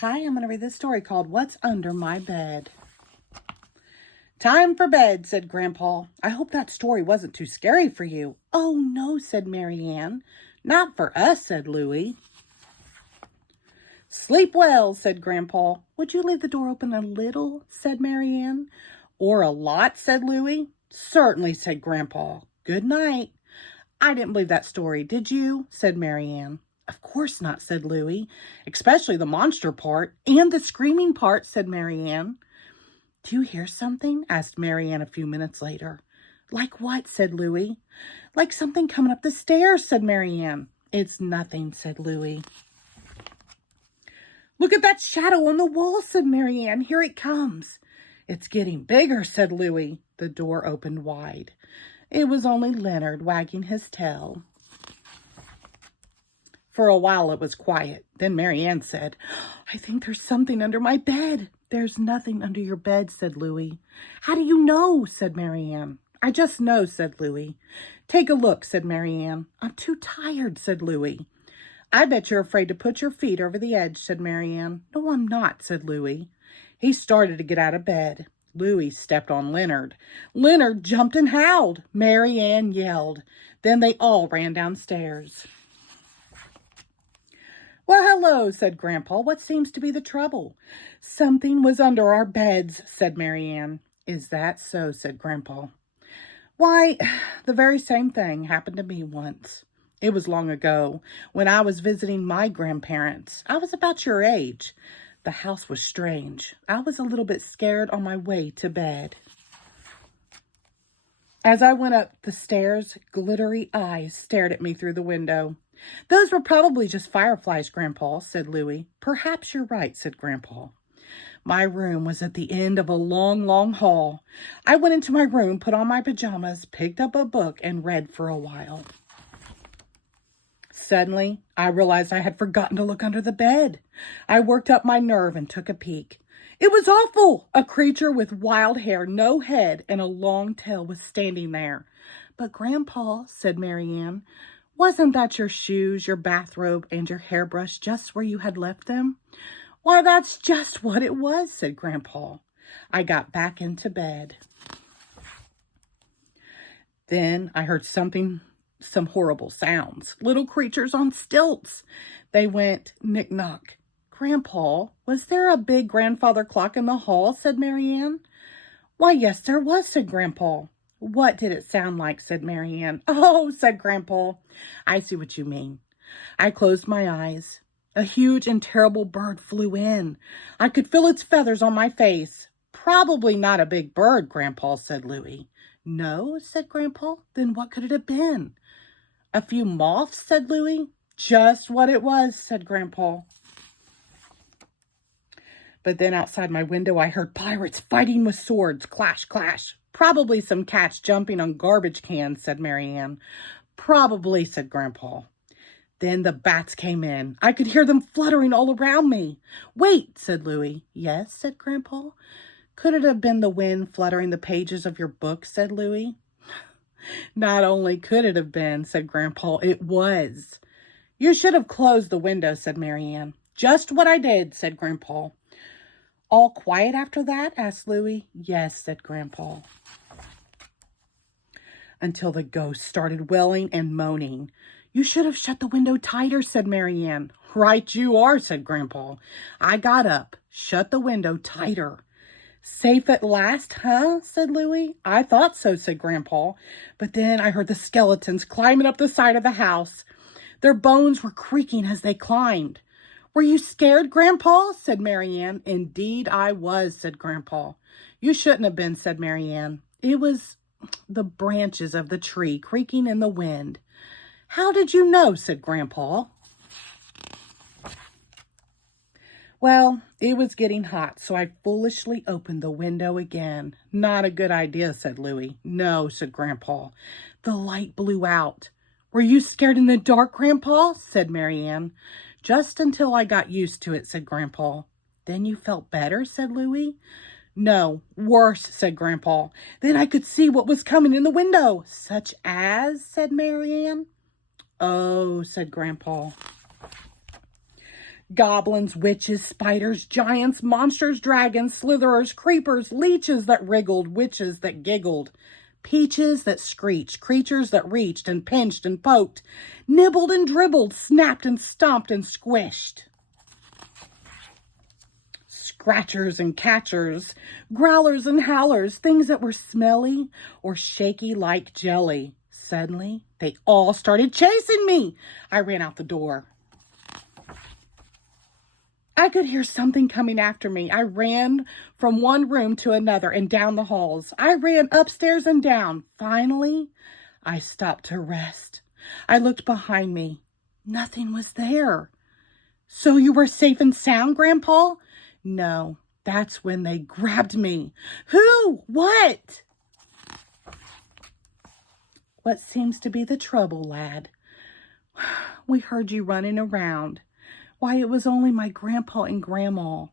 Hi, I'm going to read this story called What's Under My Bed. Time for bed, said Grandpa. I hope that story wasn't too scary for you. Oh, no, said Mary Ann. Not for us, said Louie. Sleep well, said Grandpa. Would you leave the door open a little, said Mary Ann. Or a lot, said Louie. Certainly, said Grandpa. Good night. I didn't believe that story, did you? Said Mary Ann. Of course not, said Louie. Especially the monster part and the screaming part, said Mary Ann. Do you hear something? Asked Mary Ann a few minutes later. Like what? Said Louie. Like something coming up the stairs, said Mary Ann. It's nothing, said Louie. Look at that shadow on the wall, said Mary Ann. Here it comes. It's getting bigger, said Louie. The door opened wide. It was only Leonard wagging his tail. For a while it was quiet. Then Mary Ann said, I think there's something under my bed. There's nothing under your bed, said Louie. How do you know? Said Mary Ann. I just know, said Louie. Take a look, said Mary Ann. I'm too tired, said Louie. I bet you're afraid to put your feet over the edge, said Mary Ann. No, I'm not, said Louie. He started to get out of bed. Louie stepped on Leonard. Leonard jumped and howled. Mary Ann yelled. Then they all ran downstairs. Well, hello, said Grandpa. What seems to be the trouble? Something was under our beds, said Mary Ann. Is that so, said Grandpa. Why, the very same thing happened to me once. It was long ago, when I was visiting my grandparents. I was about your age. The house was strange. I was a little bit scared on my way to bed. As I went up the stairs, glittery eyes stared at me through the window. Those were probably just fireflies, Grandpa, said Louie. Perhaps you're right, said Grandpa. My room was at the end of a long, long hall. I went into my room, put on my pajamas, picked up a book, and read for a while. Suddenly, I realized I had forgotten to look under the bed. I worked up my nerve and took a peek. It was awful! A creature with wild hair, no head, and a long tail was standing there. But Grandpa, said Mary Ann, wasn't that your shoes, your bathrobe, and your hairbrush just where you had left them? Why, that's just what it was, said Grandpa. I got back into bed. Then I heard some horrible sounds. Little creatures on stilts. They went knick-knock. Grandpa, was there a big grandfather clock in the hall? Said Mary Ann. Why, yes, there was, said Grandpa. What did it sound like? Said Mary Ann. Oh, said Grandpa. I see what you mean. I closed my eyes. A huge and terrible bird flew in. I could feel its feathers on my face. Probably not a big bird, Grandpa, said Louie. No, said Grandpa. Then what could it have been? A few moths, said Louie. Just what it was, said Grandpa. But then outside my window I heard pirates fighting with swords, clash, clash. Probably some cats jumping on garbage cans, said Mary Ann. Probably, said Grandpa. Then the bats came in. I could hear them fluttering all around me. Wait, said Louie. Yes, said Grandpa. Could it have been the wind fluttering the pages of your book, said Louie. Not only could it have been, said Grandpa, it was. You should have closed the window, said Mary Ann. Just what I did, said Grandpa. All quiet after that? Asked Louie. Yes, said Grandpa. Until the ghost started wailing and moaning. You should have shut the window tighter, said Mary Ann. Right you are, said Grandpa. I got up, shut the window tighter. Safe at last, huh? Said Louie. I thought so, said Grandpa. But then I heard the skeletons climbing up the side of the house. Their bones were creaking as they climbed. Were you scared, Grandpa? Said Mary Ann. Indeed I was, said Grandpa. You shouldn't have been, said Mary Ann. It was the branches of the tree creaking in the wind. How did you know? Said Grandpa. Well, it was getting hot, so I foolishly opened the window again. Not a good idea, said Louie. No, said Grandpa. The light blew out. Were you scared in the dark, Grandpa? Said Mary Ann. Just until I got used to it, said Grandpa. Then you felt better, said Louie. No, worse, said Grandpa. Then I could see what was coming in the window. Such as, said Mary Ann. Oh, said Grandpa. Goblins, witches, spiders, giants, monsters, dragons, slitherers, creepers, leeches that wriggled, witches that giggled, peaches that screeched, creatures that reached and pinched and poked, nibbled and dribbled, snapped and stomped and squished. Scratchers and catchers, growlers and howlers, things that were smelly or shaky like jelly. Suddenly, they all started chasing me. I ran out the door. I could hear something coming after me. I ran from one room to another and down the halls. I ran upstairs and down. Finally, I stopped to rest. I looked behind me. Nothing was there. So you were safe and sound, Grandpa? No, that's when they grabbed me. Who? What? What seems to be the trouble, lad? We heard you running around. Why, it was only my grandpa and grandma.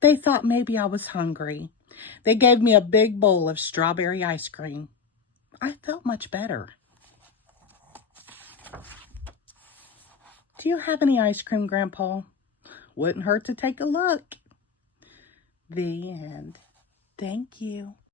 They thought maybe I was hungry. They gave me a big bowl of strawberry ice cream. I felt much better. Do you have any ice cream, Grandpa? Wouldn't hurt to take a look. The end. Thank you.